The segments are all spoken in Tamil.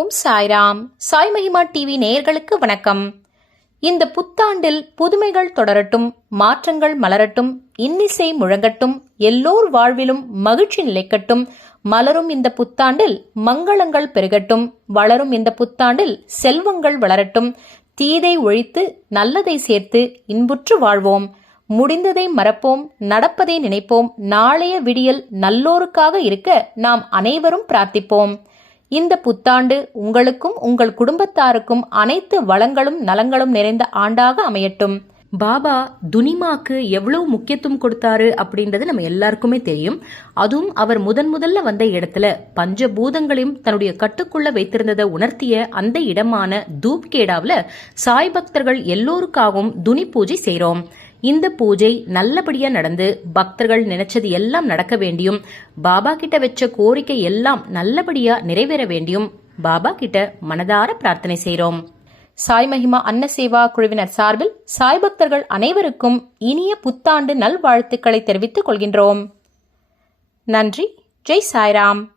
ஓம் சாய்ராம் சாய் மகிமா டிவி நேயர்களுக்கு வணக்கம். இந்த புத்தாண்டில் புதுமைகள் தொடரட்டும் மாற்றங்கள் மலரட்டும் இன்னிசை முழங்கட்டும் எல்லோர் வாழ்விலும் மகிழ்ச்சி நிலைக்கட்டும் மலரும் இந்த புத்தாண்டில் மங்களங்கள் பெருகட்டும் வளரும் இந்த புத்தாண்டில் செல்வங்கள் வளரட்டும் தீதை ஒழித்து நல்லதை சேர்த்து இன்புற்று வாழ்வோம். முடிந்ததை மறப்போம் நடப்பதை நினைப்போம் நாளைய விடியல் நல்லோருக்காக இருக்க நாம் அனைவரும் பிரார்த்திப்போம். இந்த புத்தாண்டு உங்களுக்கும் உங்கள் குடும்பத்தாருக்கும் அனைத்து வளங்களும் நலங்களும் நிறைந்த ஆண்டாக அமையட்டும். பாபா துனிமாக்கு எவ்வளவு முக்கியத்துவம் கொடுத்தாரு அப்படின்றது நம்ம எல்லாருக்குமே தெரியும். அதுவும் அவர் முதன் முதல்ல வந்த இடத்துல பஞ்சபூதங்களையும் தன்னுடைய கட்டுக்குள்ள வைத்திருந்ததை உணர்த்திய அந்த இடமான தூப்கேடாவில் சாய் பக்தர்கள் எல்லோருக்காகவும் துனி பூஜை செய்றோம். இந்த பூஜை நல்லபடியா நடந்து பக்தர்கள் நினைச்சது எல்லாம் நடக்க வேண்டியும் பாபா கிட்ட வச்ச கோரிக்கை எல்லாம் நல்லபடியா நிறைவேற வேண்டியும் பாபா கிட்ட மனதார பிரார்த்தனை செய்கிறோம் சாய் மகிமா அன்ன சேவா குழுவினர் சார்பில் சாய் பக்தர்கள் அனைவருக்கும் இனிய புத்தாண்டு நல்வாழ்த்துக்களை தெரிவித்துக் கொள்கின்றோம். நன்றி. ஜெய் சாய்ராம்.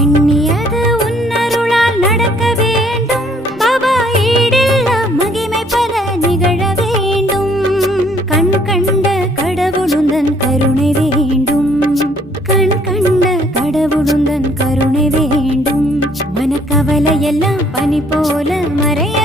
எண்ணியது உன்னருளால் நடக்க வேண்டும். பாபா ஈடில்ல மகிமை பல நிகழ வேண்டும். கண் கண்ட கடவுளுந்தன் கருணை வேண்டும். கண் கண்ட கடவுளுந்தன் கருணை வேண்டும். மனக்கவலை எல்லாம் பனி போல மறைய